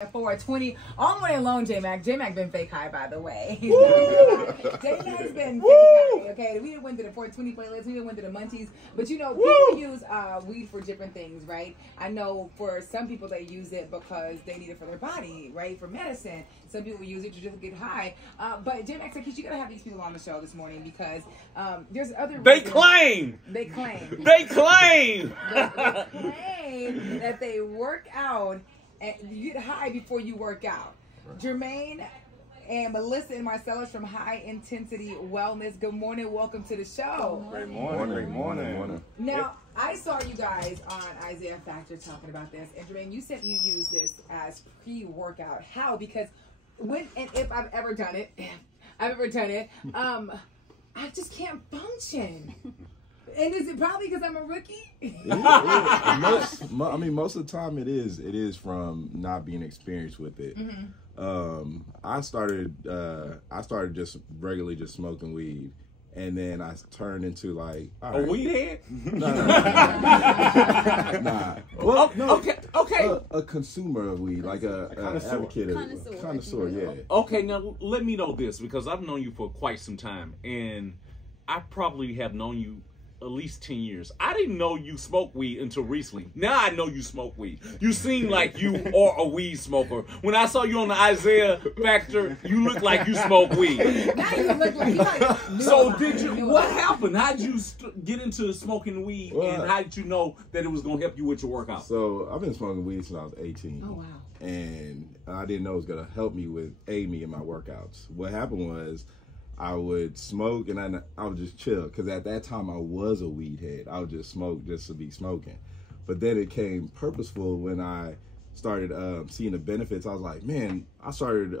420 all morning long. J-Mac been fake high, by the way. J-Mac's been fake high. Okay, we didn't went to the 420 playlist, we didn't went to the munchies, but you know, people use weed for different things, right? I know for some people they use it because they need it for their body, right? For medicine. Some people use it to just get high. But J-Mac said, you gotta have these people on the show this morning because there's other They claim that they work out and you get high before you work out. Right. Jermaine and Melissa and Marcellus from High Intensity Wellness. Good morning. Welcome to the show. Great morning. Great morning. Now, I saw you guys on Isaiah Factor talking about this. And Jermaine, you said you use this as pre-workout. How? Because if I've ever done it, I just can't function. And is it probably because I'm a rookie? Most of the time it is from not being experienced with it. Mm-hmm. I started just regularly just smoking weed, and then I turned into like a weed head. Nah. Well, okay. A consumer of weed, like a advocate, connoisseur. Yeah. Okay, now let me know this because I've known you for quite some time, and I probably have known you at least 10 years. I didn't know you smoked weed until recently. Now I know you smoke weed. You seem like you are a weed smoker. When I saw you on the Isaiah Factor, you look like you smoke weed. Now you look like So what happened? How did you get into smoking weed, and how did you know that it was going to help you with your workout? So I've been smoking weed since I was 18. Oh, wow. And I didn't know it was going to help me aid me in my workouts. What happened was, I would smoke and I would just chill because at that time I was a weed head. I would just smoke just to be smoking. But then it came purposeful when I started seeing the benefits. I was like, man, I started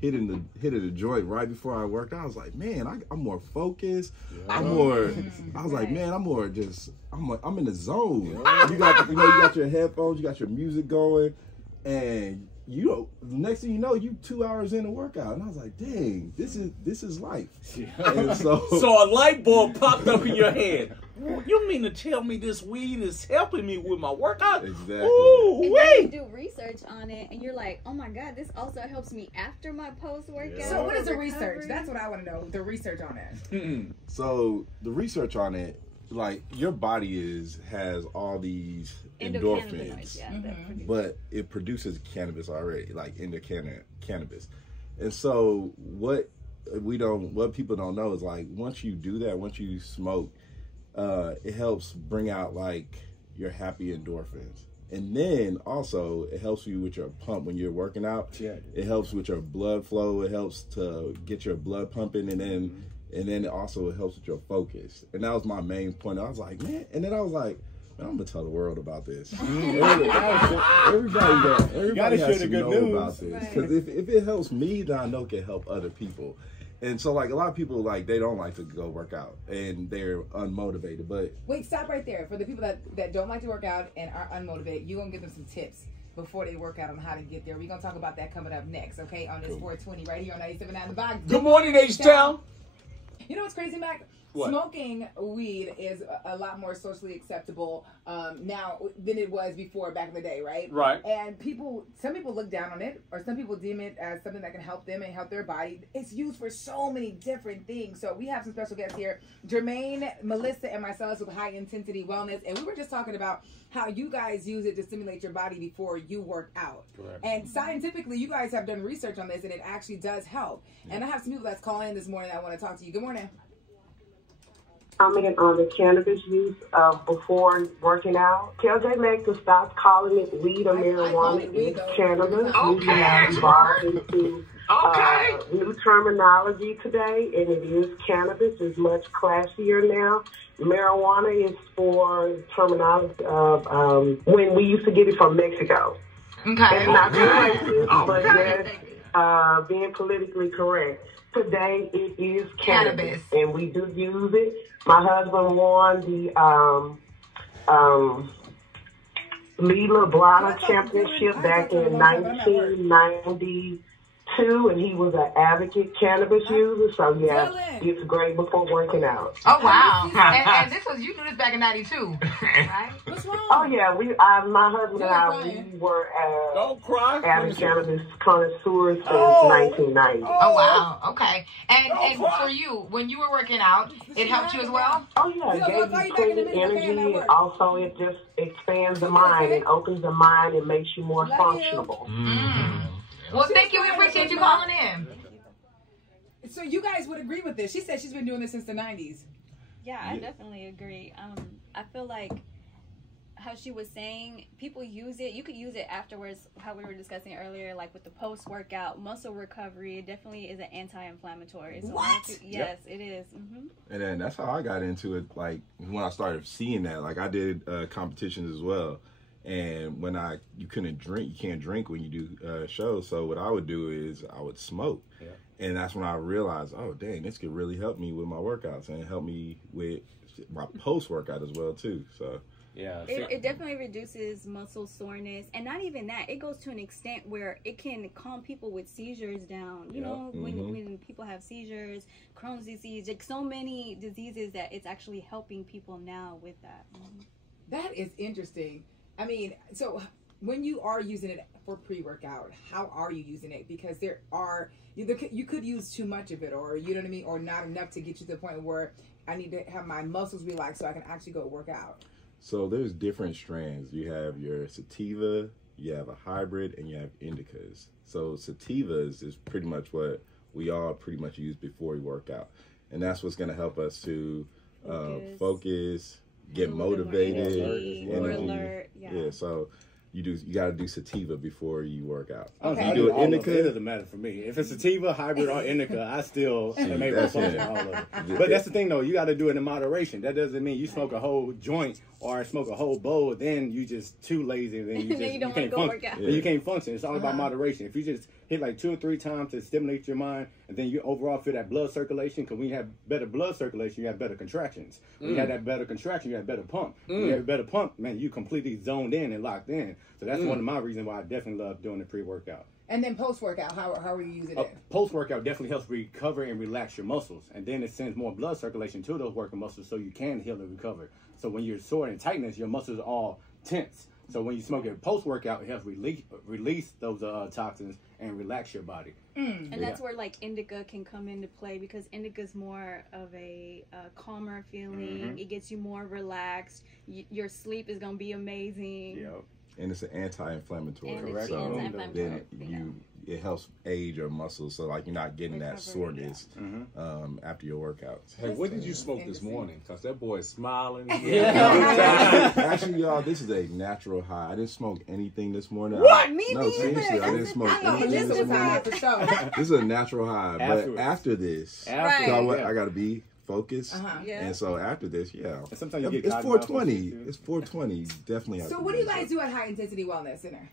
hitting the joint right before I worked out. I was like, man, I'm more focused. Yeah. I'm in the zone. Yeah. You got your headphones, you got your music going, and next thing you know, you 2 hours in a workout, and I was like, "Dang, this is life." Yeah. So a light bulb popped up in your head. You mean to tell me this weed is helping me with my workout? Exactly. Ooh, and then you do research on it, and you're like, "Oh my God, this also helps me after my post workout." Yeah. So what is the research? That's what I want to know. The research on it. So the research on it, like your body has all these endorphins, but it produces cannabis already, like cannabis. And so what people don't know is like once you do that, once you smoke, it helps bring out like your happy endorphins. And then also it helps you with your pump when you're working out. Yeah. It helps with your blood flow. It helps to get your blood pumping, and then also it helps with your focus. And that was my main point. I was like, man, I'm gonna tell the world about this. Everybody has to know about this, because if it helps me, then I know it can help other people. And so, like, a lot of people, like, they don't like to go work out and they're unmotivated. But wait, stop right there. For the people that don't like to work out and are unmotivated, you're gonna give them some tips before they work out on how to get there. We're gonna talk about that coming up next, okay? On this 420 right here on 97.9 The Box. Good morning, H-Town. You know what's crazy, Mac? What? Smoking weed is a lot more socially acceptable now than it was before, back in the day, right? Right. And some people look down on it, or some people deem it as something that can help them and help their body. It's used for so many different things. So we have some special guests here, Jermaine, Melissa, and Marcellus with High Intensity Wellness. And we were just talking about how you guys use it to stimulate your body before you work out. Correct. And scientifically, you guys have done research on this, and it actually does help. Yeah. And I have some people that's calling in this morning that I want to talk to you. Good morning. Commenting on the cannabis use before working out. Tell J-Mac to stop calling it weed or marijuana. It's cannabis. We have evolved into new terminology today, and it is cannabis. It's much classier now. Marijuana is for terminology of when we used to get it from Mexico. Okay. It's not racist, but yes, being politically correct. Today it is cannabis, and we do use it. My husband won the Lee LeBron Championship back in 1990. 2, and he was an advocate cannabis user. So yeah, it's great before working out. Oh wow! and this was, you knew this back in '92, right? What's wrong? Oh yeah, my husband and I, we were avid cannabis connoisseurs since 1990. Oh wow! Okay, and for you, when you were working out, it helped you as well. Oh yeah, it gave you clean energy, and also it just expands the mind and opens the mind and makes you more functional. Well, thank you. We appreciate you calling in. So you guys would agree with this? She said she's been doing this since the 90s. Yeah, I definitely agree. I feel like how she was saying, people use it. You could use it afterwards, how we were discussing earlier, like with the post-workout muscle recovery. It definitely is an anti-inflammatory. So yes, it is. And then that's how I got into it. Like when I started seeing that, like I did competitions as well. And when you can't drink when you do shows. So what I would do is I would smoke. Yeah. And that's when I realized, oh, dang, this could really help me with my workouts and help me with my post-workout as well, too. So, yeah. It definitely reduces muscle soreness. And not even that. It goes to an extent where it can calm people with seizures down. You know, when people have seizures, Crohn's disease, like so many diseases that it's actually helping people now with that. That is interesting. I mean, so when you are using it for pre-workout, how are you using it? Because you could use too much of it, or you know what I mean, or not enough to get you to the point where I need to have my muscles relaxed so I can actually go work out. So there's different strands. You have your sativa, you have a hybrid, and you have indicas. So sativas is pretty much what we all pretty much use before we work out. And that's what's going to help us to focus, get motivated, more alert. Yeah, so you got to do sativa before you work out. Okay. You do an indica. It doesn't matter for me. If it's sativa, hybrid, or indica, I still make my function all of it. But that's the thing, though. You got to do it in moderation. That doesn't mean you smoke a whole joint or smoke a whole bowl, then you just too lazy, then you can't function. You can't function. It's all about moderation. If you just hit like 2 or 3 times to stimulate your mind, and then you overall feel that blood circulation, because when you have better blood circulation, you have better contractions. When you have that better contraction, you have better pump. When you have a better pump, man, you completely zoned in and locked in. So that's one of my reasons why I definitely love doing the pre-workout. And then post-workout, how are you using it? Post-workout definitely helps recover and relax your muscles. And then it sends more blood circulation to those working muscles so you can heal and recover. So when you're sore and tightness, your muscles are all tense. So when you smoke it post-workout, it helps release those toxins and relax your body. And that's where like indica can come into play, because indica is more of a calmer feeling. It gets you more relaxed. Your sleep is going to be amazing. Yep. And it's an anti-inflammatory. And so then it helps aid your muscles, so like you're not getting that soreness after your workouts. Hey, what did you smoke this morning? Because that boy is smiling. Actually, y'all, this is a natural high. I didn't smoke anything this morning. What? Me no, seriously, I didn't smoke anything this morning. This is a natural high. But after this, I got to be focused, and so after this, sometimes you get it's 420. It's 420. Definitely. So what do you guys do at High Intensity Wellness Center?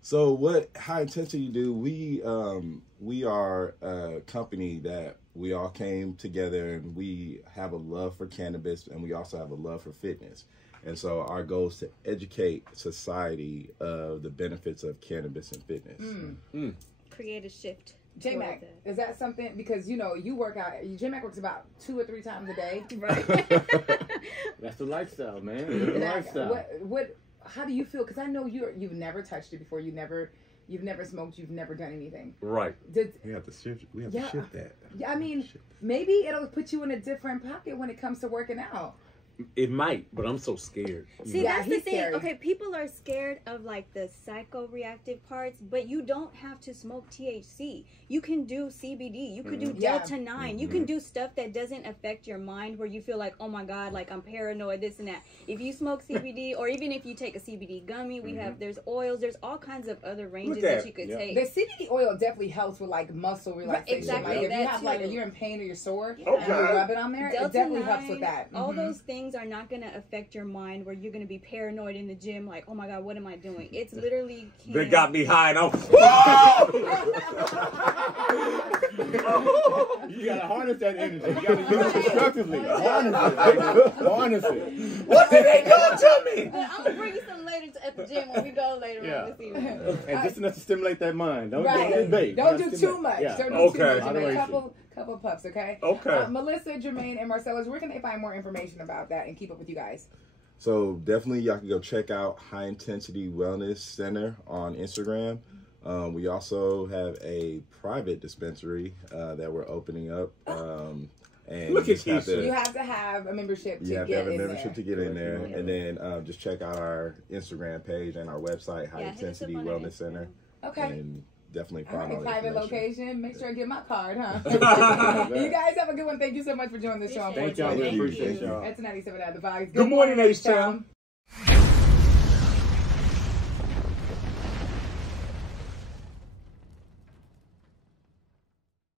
So what High Intensity do? We are a company that we all came together, and we have a love for cannabis, and we also have a love for fitness. And so our goal is to educate society of the benefits of cannabis and fitness. Create a shift. J-Mac, is that something, because you know you work out, J-Mac works about 2 or 3 times a day, right? That's the lifestyle, man. The lifestyle. How do you feel? Because I know you've never touched it before. You've never smoked. You've never done anything. Right. We have to shift that. Yeah, I mean, maybe it'll put you in a different pocket when it comes to working out. It might, but I'm so scared. See, that's the thing. Scary. Okay, people are scared of like the psychoreactive parts, but you don't have to smoke THC. You can do CBD. You could do Delta 9. You can do stuff that doesn't affect your mind, where you feel like, oh my God, like I'm paranoid, this and that. If you smoke CBD, or even if you take a CBD gummy, there's oils, there's all kinds of other ranges that you could take. The CBD oil definitely helps with like muscle relaxation. Exactly. Like if you have if you're in pain or you're sore, and you rub it on there, it definitely helps with that. All those things things are not going to affect your mind where you're going to be paranoid in the gym, like, oh my God, what am I doing? It's literally... They got me high and You gotta harness that energy. You gotta use it constructively. Harness it. What did they do to me? I'm gonna bring you some later at the gym when we go later on this evening. And just enough to stimulate that mind. Don't bait. Don't do too much. Yeah. Don't do too much. Couple puffs, okay? Okay. Melissa, Jermaine, and Marcellus, where can they find more information about that and keep up with you guys? So definitely y'all can go check out High Intensity Wellness Center on Instagram. We also have a private dispensary that we're opening up. And look at you have to have a membership to get in there. And then just check out our Instagram page and our website, High Intensity Wellness Center. Okay. And definitely find all the private location. Make sure I get my card, huh? You guys have a good one. Thank you so much for joining the show. Thank y'all. We appreciate y'all. That's 97 out of the box. Good morning, H-Town.